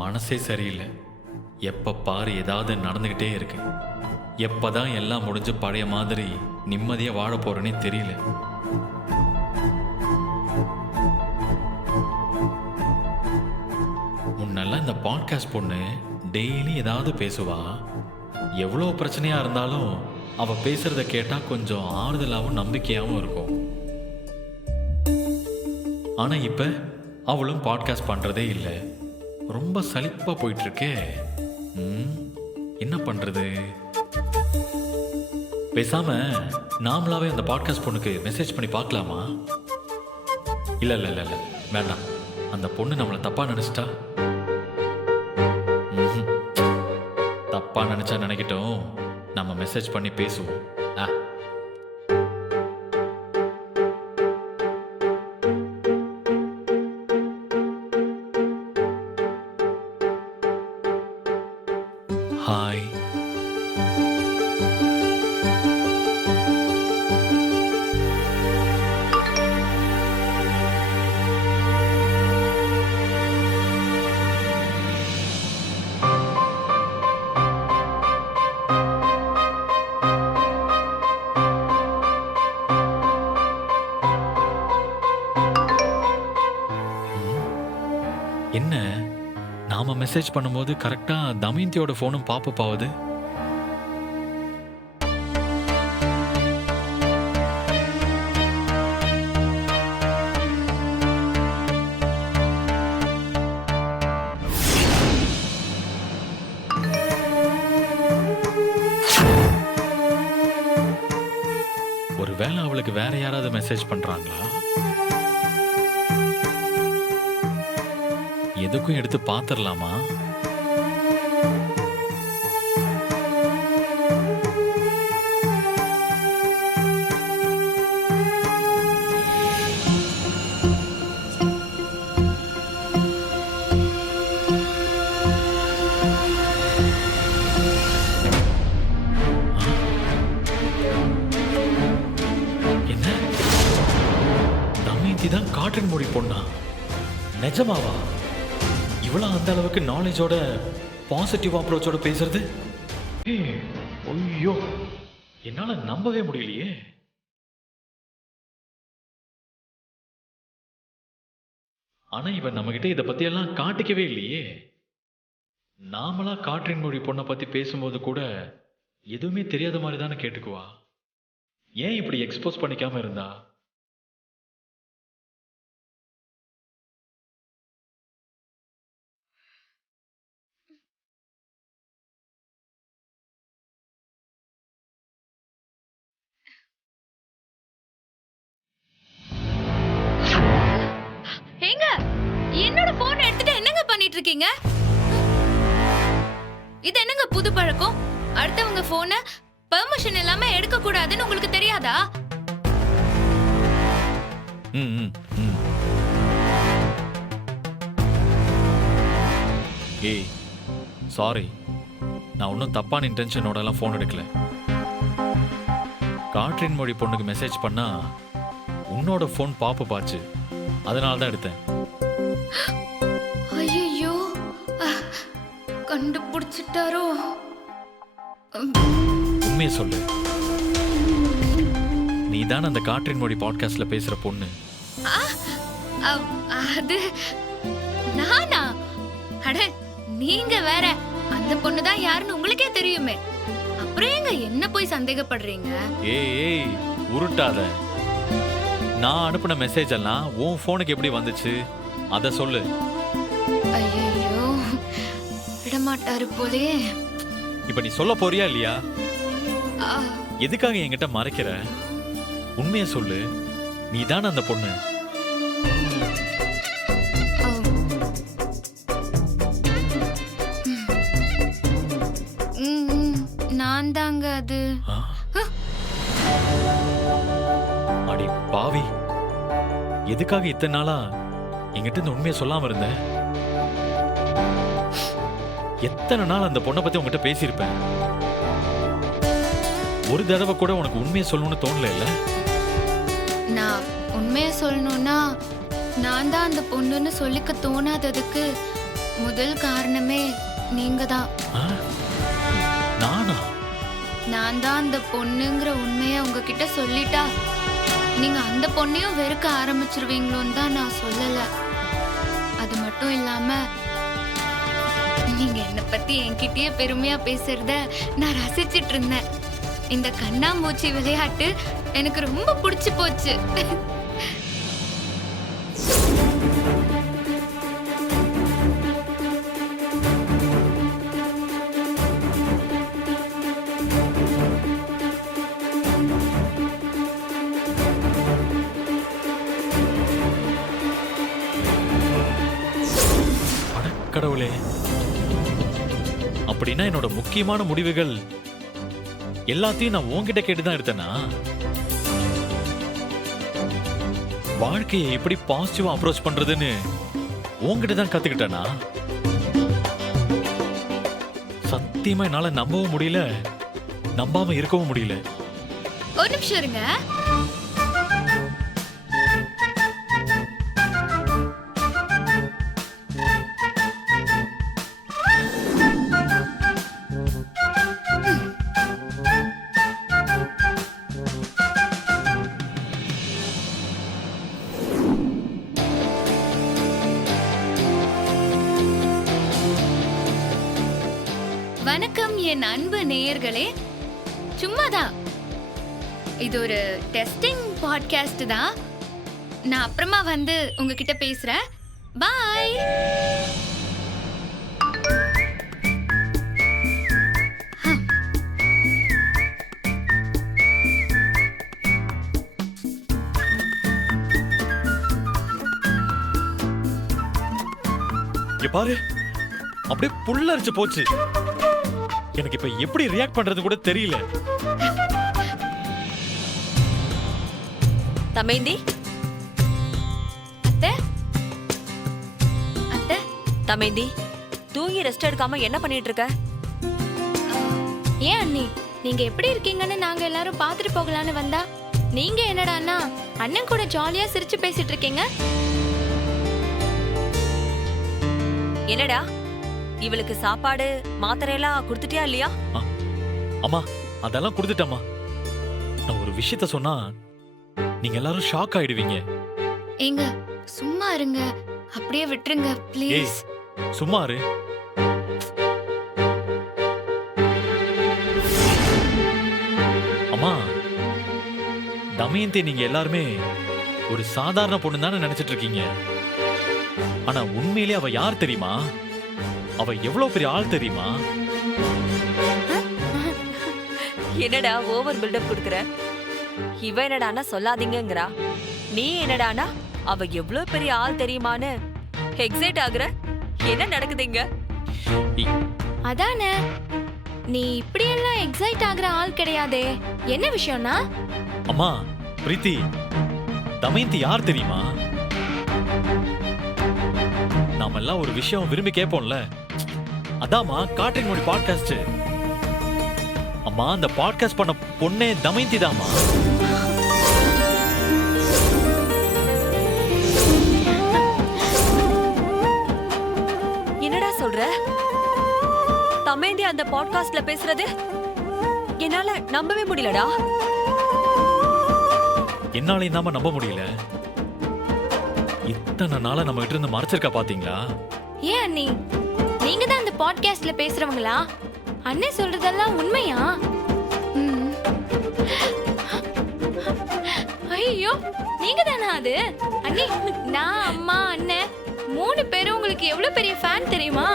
மனசே சரியில்லை. எப்ப பாரு ஏதாவது நடந்துகிட்டே இருக்கு. எப்பதான் எல்லாம் முடிஞ்சு பழைய மாதிரி நிம்மதியா வாழ போறேனே தெரியல. முன்னெல்லாம் இந்த பாட்காஸ்ட் பொண்ணு டெய்லி ஏதாவது பேசுவா. எவ்வளோ பிரச்சனையா இருந்தாலும் அவ பேசுறத கேட்டா கொஞ்சம் ஆறுதலாகவும் நம்பிக்கையாகவும் இருக்கும். ஆனா இப்ப அவளும் பாட்காஸ்ட் பண்றதே இல்லை. ரொம்ப சலிப்பா போயிட்டு இருக்கே. என்ன பண்றது? பேசாம நாமளாவே அந்த பாட்காஸ்ட் பொண்ணுக்கு மெசேஜ் பண்ணி பார்க்கலாமா? இல்ல இல்ல இல்ல இல்ல வேண்டாம். அந்த பொண்ணு நம்மளை தப்பா நினைச்சிட்டா. தப்பா நினைச்சா நினைக்கட்டும், நம்ம மெசேஜ் பண்ணி பேசுவோம். ஹாய். என்ன, நாம மெசேஜ் பண்ணும்போது கரெக்டா தமயந்தியோட போனும் பாப்பப் ஆகுது. ஒருவேளை அவளுக்கு வேற யாராவது மெசேஜ் பண்றாங்களா? எதுக்கும் எடுத்து பாத்திரலாமா? என்ன, தமயந்தி தான் காற்றின் மொழி பொண்ணா? நிஜமாவா? இவ்வளோ அந்த அளவுக்கு நாலேஜோட பாசிட்டிவ் அப்ரோச்சோட பேசுறது? ஐயோ, என்னால நம்பவே முடியலையே. ஆனா இவன் நம்ம கிட்ட இதை பத்தி எல்லாம் காட்டிக்கவே இல்லையே. நாமளா காற்றின் மொழி பொண்ணை பத்தி பேசும்போது கூட எதுவுமே தெரியாத மாதிரி தானே கேட்டுக்குவா. ஏன் இப்படி எக்ஸ்போஸ் பண்ணிக்காம இருந்தா? ஏங்க, என்னோட போன் எடுத்துட்டு என்னங்க பண்ணிட்டு இருக்கீங்க? இது என்னங்க புது பழக்கம்? அடுத்தவங்க போனை பெர்மிஷன் இல்லாம எடுக்க கூடாதுன்னு உங்களுக்கு தெரியாதா? ஏய், சாரி. நான் ஒன்றும் தப்பான இன்டென்ஷனோட எல்லாம் ஃபோன் எடுக்கல. காற்றின் மொழி பொண்ணுக்கு மெசேஜ் பண்ணா உன்னோட ஃபோன் பாப்பு பாச்சு, அதனால தான் எடுத்தேன். ஐயோ, கண்டுபிடிச்சிட்டாரோ? உண்மையை சொல்லு, நீ தான் அந்த காற்றின் மொழி பாட்காஸ்ட்ல பேசுற பொண்ணு. அது நானா? அட, நீங்க வேற. அந்த பொண்ணு தான் யாருன்னு உங்களுக்கே தெரியுமே. அப்புறம் ஏங்க என்ன போய் சந்தேகப்படுறீங்க? ஏய், உருட்டாத. நான் அனுப்பின மெசேஜ் எல்லாம் உன் போனுக்கு எப்படி வந்துச்சு அத சொல்லு. ஐயோ, விடமாட்டாரு போலே. இப்ப நீ சொல்ல போறியா இல்லையா? எதுக்காக என்கிட்ட மறைக்கிற? உண்மையை சொல்லு, நீ தானே அந்த பொண்ணு? நான் தாங்க அது. அடி பாவி, எதுக்காக இத்தனை நாளா என்கிட்ட இந்த உண்மையை சொல்லாம இருந்த? எத்தனை நாள் அந்த பொண்ணை பத்தி உங்ககிட்ட பேசியிருப்பேன். ஒரு தடவை கூட உனக்கு உண்மையை சொல்லணும்னு தோணல இல்ல? நான் உண்மையை சொல்லணும்னா நான் தான் அந்த பொண்ணுன்னு சொல்லிக்க தோணாததுக்கு முதல் காரணமே நீங்க தான். ஆ? நானா? நான் தான் அந்த பொண்ணுங்கிற உண்மையை உங்ககிட்ட சொல்லிட்டா நீங்க அந்த பொண்ணையும் வெறுக்க ஆரம்பிச்சிருவீங்களோன்னு தான் நான் சொல்லல. அது மட்டும் இல்லாம நீங்க என்ன பத்தி என்கிட்டயே பெருமையா பேசுறத நான் ரசிச்சிட்டு இருந்தேன். இந்த கண்ணாமூச்சி விளையாட்டு எனக்கு ரொம்ப பிடிச்சு போச்சு. அட கடவுளே, அப்படின்னா என்னோட முக்கியமான முடிவுகள் எல்லாத்தையும் நான் உன்கிட்ட கேட்டுதான் எடுத்தேனா? வாழ்க்கையை எப்படி பாசிட்டிவா அப்ரோச் பண்றதுன்னு உன்கிட்ட தான் கத்துக்கிட்டேனா? சத்தியமா என்னால நம்பவும் முடியல, நம்பாம இருக்கவும் முடியல. ஒரு நிமிஷம் இருங்க. வணக்கம் என் அன்பு நேயர்களே. சும்மாதான், இது ஒரு டெஸ்டிங் பாட்காஸ்ட் தான். நான் அப்புறமா வந்து உங்ககிட்ட பேசுறேன். பாய். இங்க பாரு, அப்படியே புல்லரிச்சு போச்சு. எனக்கு இப்ப எப்படி ரியாக்ட் பண்றது கூட தெரியல. தமேந்தி, அத்தை, அத்தை, தமேந்தி, தூங்கி ரெஸ்ட் எடுக்காம என்ன பண்ணிட்டு இருக்க? ஏன் அண்ணி, நீங்க எப்படி இருக்கீங்கன்னு நாங்க எல்லாரும் பாத்துட்டு போகலான்னு வந்தா நீங்க என்னடான்னா அண்ணன் கூட ஜாலியா சிரிச்சு பேசிட்டு இருக்கீங்க. என்னடா, இவளுக்கு சாப்பாடு மாத்திரை எல்லாம் கொடுத்துட்டியா இல்லையா? அம்மா, அதெல்லாம் கொடுத்துட்டம்மா. நான் ஒரு விஷயத்த சொன்னா நீங்க எல்லாரும் ஷாக் ஆயிடுவீங்க. ஏங்க சும்மா இருங்க, அப்படியே விட்டுருங்க ப்ளீஸ். சும்மா இரு. அம்மா, தமயந்தி நீங்க எல்லாருமே ஒரு சாதாரண பொண்ணு தானே நினைச்சிட்டு இருக்கீங்க. ஆனா உண்மையிலே அவ யார் தெரியுமா? அவ எவ்வளவு பெரிய ஆள் தெரியுமா? என்னடா ஓவர் பில்டப் கொடுக்கற? இவ என்னடானா சொல்லாதீங்கங்கறா. நீ என்னடானா அவ எவ்வளவு பெரிய ஆள் தெரியுமான்னு எக்ஸைட் ஆகுற? என்ன நடக்குதுங்க? அதானே, நீ இப்படியெல்லாம் எக்ஸைட் ஆகுற ஆள் கிடையாதே. என்ன விஷயம்னா? அம்மா பிரீத்தி, தமயந்தி யார் தெரியுமா? நாம எல்லாம் ஒரு விஷயம் விரும்பி கேட்போம்ல, அதாம்மா காற்றின் மொழி பாட்காஸ்ட். அம்மா, அந்த பாட்காஸ்ட் பண்ண பொண்ணே தமயந்தி தாம்மா. என்னடா சொல்ற? தமேந்தி அந்த பாட்காஸ்ட்ல பேசுறது என்னால நம்பவே முடியலடா. என்னாலையும் தாம நம்ப முடியல. இத்தனை நாளா நம்ம கிட்ட இருந்து மறைச்சிருக்கா பாத்தீங்களா? ஏன் அண்ணி, நீங்க தான் அந்த பாட்காஸ்ட்ல பேசுறவங்களா? அண்ணே சொல்றதெல்லாம் உண்மையா? ஐயோ, நீங்க தானா அது? அண்ணி, நான், அம்மா, அண்ணன் 3 பேரும் உங்களுக்கு எவ்வளவு பெரிய ஃபேன் தெரியுமா?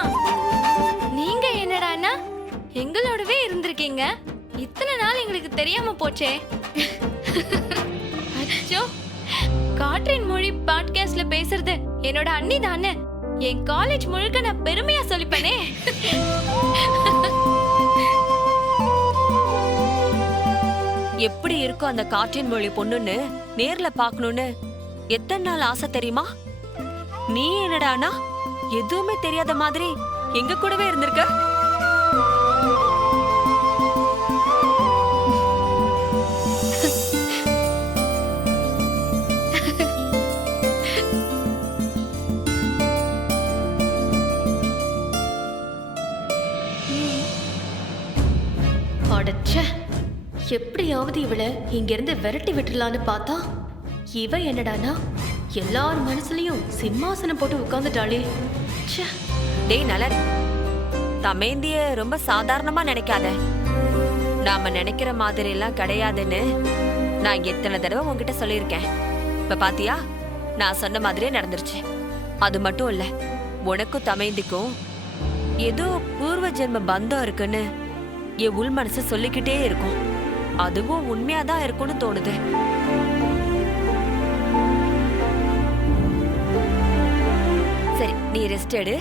நீங்க என்னடான்னா எங்களோடவே இருந்திருக்கீங்க. இத்தனை நாள் எங்களுக்கு தெரியாம போச்சே. அச்சோ, காற்றின் மொழி பாட்காஸ்ட்ல பேசுறது என்னோட அண்ணி தானே. என் காலேஜ் முழுக்க நான் பெருமையா சொல்லிப்பேனே. எப்படி இருக்கும் அந்த காற்றின் மொழி பொண்ணுன்னு நேர்ல பாக்கணும்னு எத்தனை நாள் ஆசை தெரியுமா? நீ என்னடானா எதுவுமே தெரியாத மாதிரி எங்க கூடவே இருந்திருக்க. எப்படியாவது இவளை இங்கிருந்து விரட்டி விட்டுலான்னு பார்த்தா இவ என்னடானா எல்லார் மனசுலயும் சிம்மாசனம் போட்டு உட்கார்ந்துட்டாளே. ச்சே. டேய் நலன், தமேந்திய ரொம்ப சாதாரணமா நினைக்காத. நாம நினைக்கிற மாதிரி எல்லாம் கிடையாதுன்னு நான் எத்தனை தடவை உன்கிட்ட சொல்லியிருக்கேன். இப்ப பாத்தியா, நான் சொன்ன மாதிரியே நடந்துருச்சு. அது மட்டும் இல்ல, உனக்கும் தமேந்திக்கும் ஏதோ பூர்வ ஜென்ம பந்தம் இருக்குன்னு என் உள் மனசு சொல்லிக்கிட்டே இருக்கும். அதுவும் உண்மையாதான் இருக்கும்னு தோணுது. சரி, நீ ரெஸ்ட் எடு.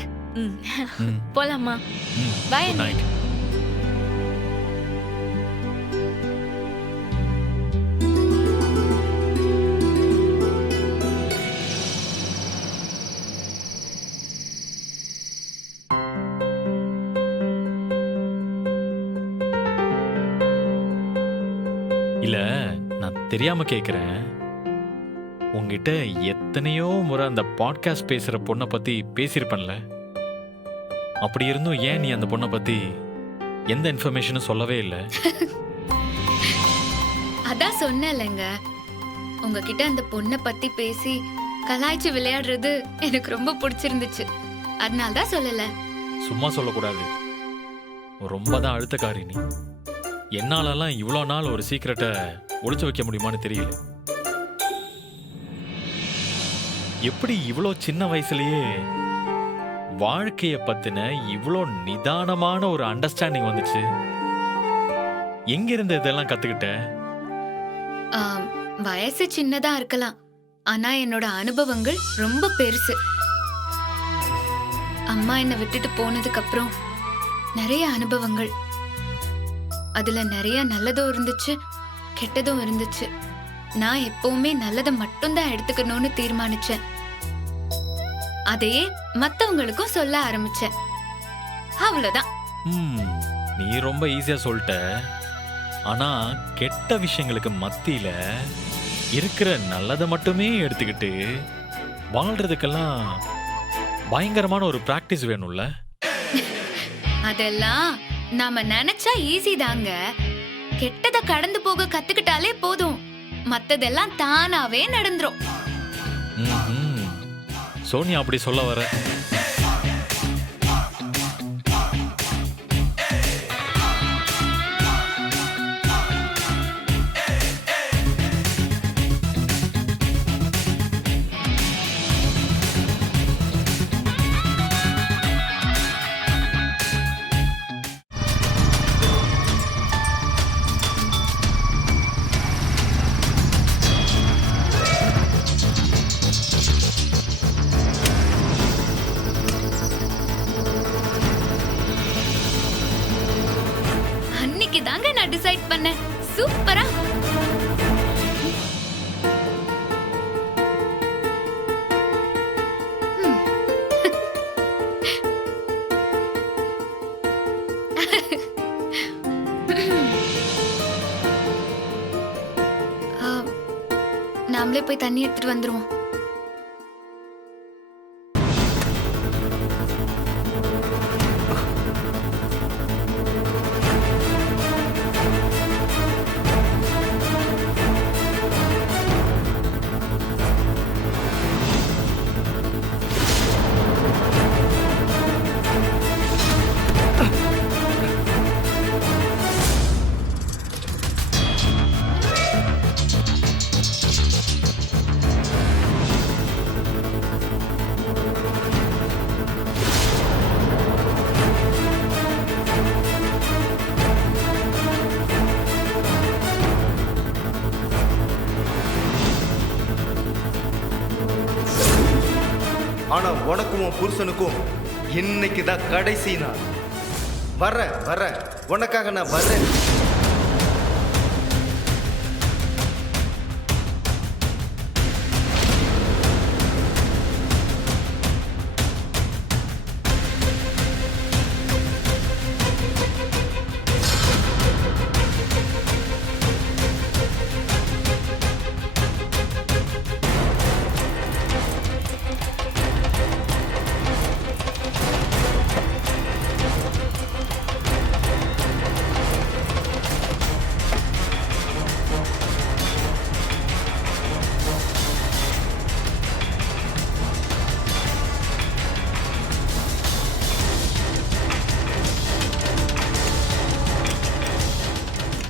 போலாமா? பாய். Good night. இல்ல, நான் தெரியாம கேக்குறேன். உங்ககிட்ட எத்தனையோ முறை அந்த பாட்காஸ்ட் பேசுற பொண்ணை பத்தி பேசியிருப்பேன்ல. அப்படி இருந்தும் ஏன் நீ அந்த பொண்ணை பத்தி எந்த இன்ஃபர்மேஷனும் சொல்லவே இல்லை? அதான் சொன்னேன்லங்க, உங்ககிட்ட அந்த பொண்ணை பத்தி பேசி கலாய்ச்சி விளையாடுறது எனக்கு ரொம்ப பிடிச்சிருந்துச்சு. அதனால தான் சொல்லல. சும்மா சொல்லக்கூடாது, ரொம்ப தான் அழுத்தக்காரி நீ. என்னாலலாம் இவ்வளோ நாள் ஒரு சீக்கிரட்டை ஒளிச்சு வைக்க முடியுமான்னு தெரியல. எப்படி இவ்வளோ சின்ன வயசுலயே வாழ்க்கைய பத்தின இவ்வளோ நிதானமான ஒரு அண்டர்ஸ்டாண்டிங் வந்துச்சு? எங்க இருந்து இதெல்லாம் கத்துக்கிட்ட? வயசு சின்னதா இருக்கலாம், ஆனா என்னோட அனுபவங்கள் ரொம்ப பெருசு. அம்மா என்னை விட்டுட்டு போனதுக்கு அப்புறம் நிறைய அனுபவங்கள். அதுல நிறைய நல்லதும் இருந்துச்சு, கெட்டதும் இருந்துச்சு. நான் எப்பவுமே நல்லதை மட்டும்தான் எடுத்துக்கணும்னு தீர்மானிச்சேன். அதையே மத்தவங்களுக்கும் சொல்ல ஆரம்பிச்சேன். அவ்வளவுதான். நீ ரொம்ப ஈஸியா சொல்லிட்ட. ஆனா கெட்ட விஷயங்களுக்கு மத்தியில இருக்கிற நல்லதை மட்டுமே எடுத்துக்கிட்டு வாழ்றதுக்கெல்லாம் பயங்கரமான ஒரு பிராக்டிஸ் வேணும்ல. அதெல்லாம் நாம நினைச்சா ஈஸி தாங்க. கெட்டதை கடந்து போக கத்துக்கிட்டாலே போதும், மத்ததெல்லாம் தானாவே நடந்துரும். சோனியா அப்படி சொல்ல வர? தாங்க நான் டிசைட் பண்ணேன். சூப்பரா. நாமளே போய் தண்ணி எடுத்துட்டு வந்துருவோம். ஆனா உனக்கும் உன் புருஷனுக்கும் இன்னைக்கு தான் கடைசி நாள். வர உனக்காக நான் வர்றேன்.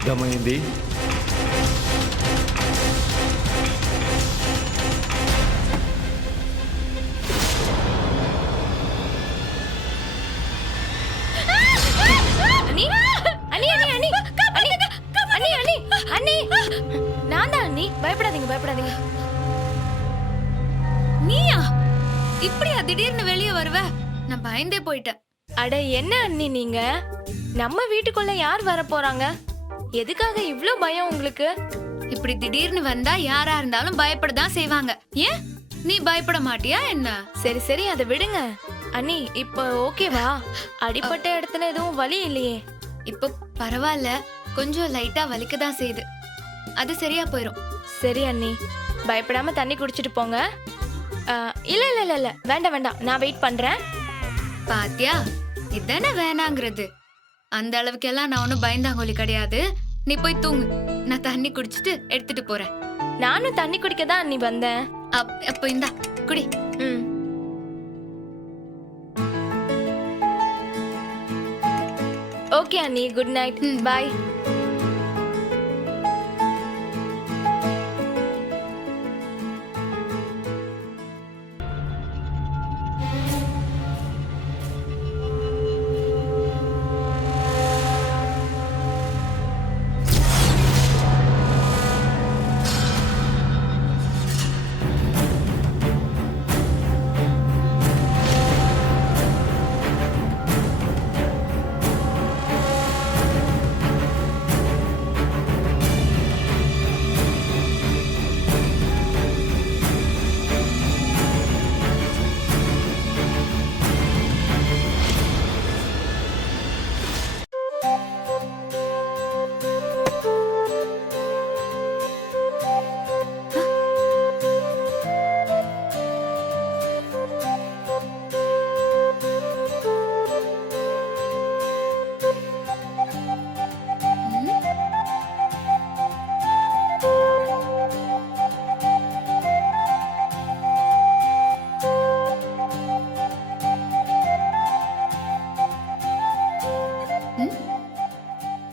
தமயந்தி, அண்ணி அண்ணி அண்ணி அண்ணி அண்ணி அண்ணி அண்ணி அண்ணி நான் தான் அண்ணி. பயப்படாதீங்க பயப்படாதீங்க. நீயா இப்படியா திடீர்னு வெளியே வருவ? நான் பயந்தே போயிட்டேன். அட என்ன அண்ணி நீங்க? நம்ம வீட்டுக்குள்ள யார் வர போறாங்க? எதுக்காக இவ்ளோ பயம் உங்களுக்கு? இப்படி திடீர்னு வந்தா யாரா இருந்தாலும் பயப்படதான் செய்வாங்க. ஏன் நீ பயப்பட மாட்டியா என்ன? சரி சரி அதை விடுங்க. அண்ணி இப்போ ஓகேவா? அடிப்பட்ட இடத்துல எதுவும் வலி இல்லையே? இப்போ பரவாயில்ல, கொஞ்சம் லைட்டா வலிக்க தான் செய்யுது. அது சரியா போயிரும். சரி அண்ணி, பயப்படாம தண்ணி குடிச்சிட்டு போங்க. இல்ல இல்ல இல்ல இல்ல வேண்டாம் வேண்டாம், நான் வெயிட் பண்றேன். பாத்தியா, இதானே வேணாங்கிறது. அந்த அளவுக்கெல்லாம் நான் ஒன்னும் பயந்தாங்கோலி கிடையாது. நீ போய் தூங்கு, நான் தண்ணி குடிச்சிட்டு எடுத்துட்டு போறேன். நானும் தண்ணி குடிக்க தான் அண்ணி வந்தேன். அப்போ இந்தா குடி. ம். ஓகே அண்ணி, குட் நைட். பாய்.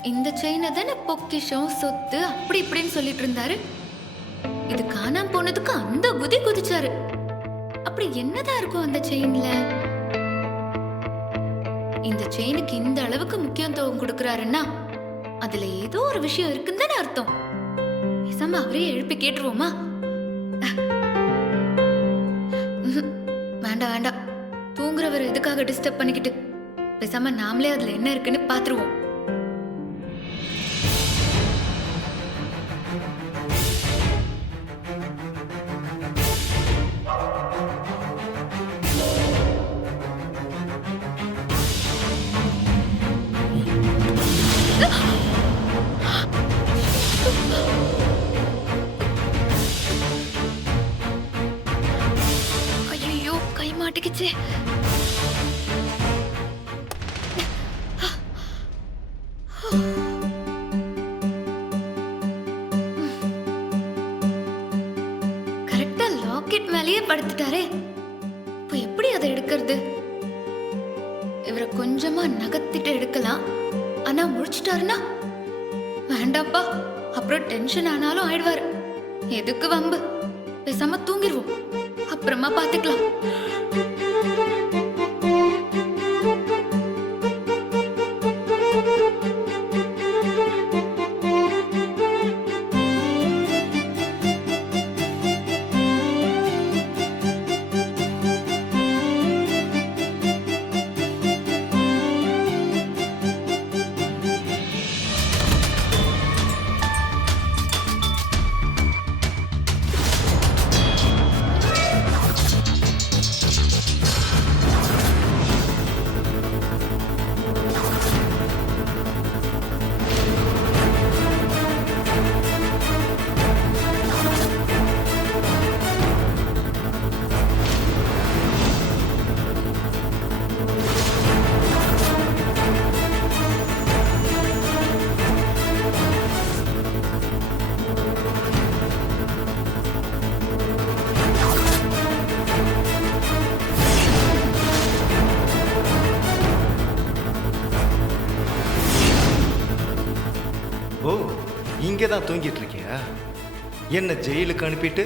இந்த செயினை தானே பொக்கிஷம் சொத்து அப்படி இப்படின்னு சொல்லிட்டு இருந்தாரு. இது காணாம போனதுக்கு அந்த குதி குதிச்சாரு. அப்படி என்னதான் இருக்கும் அந்த செயின்ல? இந்த செயினுக்கு இந்த அளவுக்கு முக்கியத்துவம் கொடுக்கறாருன்னா அதுல ஏதோ ஒரு விஷயம் இருக்குன்னு தானே அர்த்தம். பேசாம அவரே எழுப்பி கேட்டுருவோமா? வேண்டாம் வேண்டாம், தூங்குறவர் எதுக்காக டிஸ்டர்ப் பண்ணிக்கிட்டு? பேசாம நாமளே அதுல என்ன இருக்குன்னு பாத்துருவோம். ஐயோ, கை மாட்டிக்கிச்சு. கரெக்டா லாக்கெட் மேலேயே படுத்துட்டாரே. இப்போ எப்படி அதை எடுக்கிறது? இவரை கொஞ்சமா நகர்த்திட்டு எடுக்கலாம். ஆனா முடிச்சிட்டாருன்னா வேண்டாப்பா, அப்புறம் டென்ஷன் ஆனாலும் ஆயிடுவாரு. எதுக்கு வம்பு? பேசாம தூங்கிடுவோம், அப்புறமா பாத்துக்கலாம். இங்கே தான் தூங்கிட்டு இருக்கியா? என்ன ஜெயிலுக்கு அனுப்பிட்டு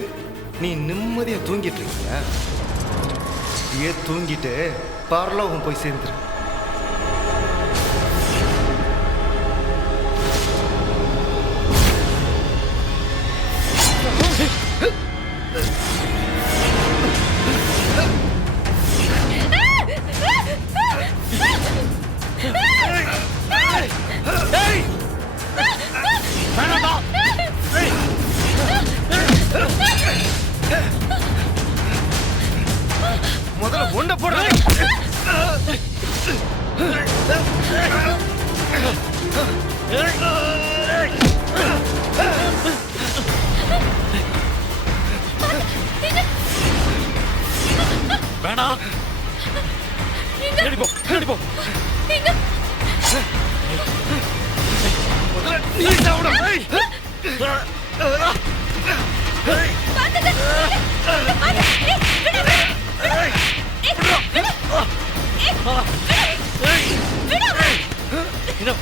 நீ நிம்மதியா தூங்கிட்டு இருக்கியா? ஏன் தூங்கிட்டு பரலோகம் போய் சேர்ந்துரு. முதல்ல ஒண்ட போடுற. வேணாம். தேடி போ, தேடி போ. முதல்ல நீ சாவுடா. இன்னும்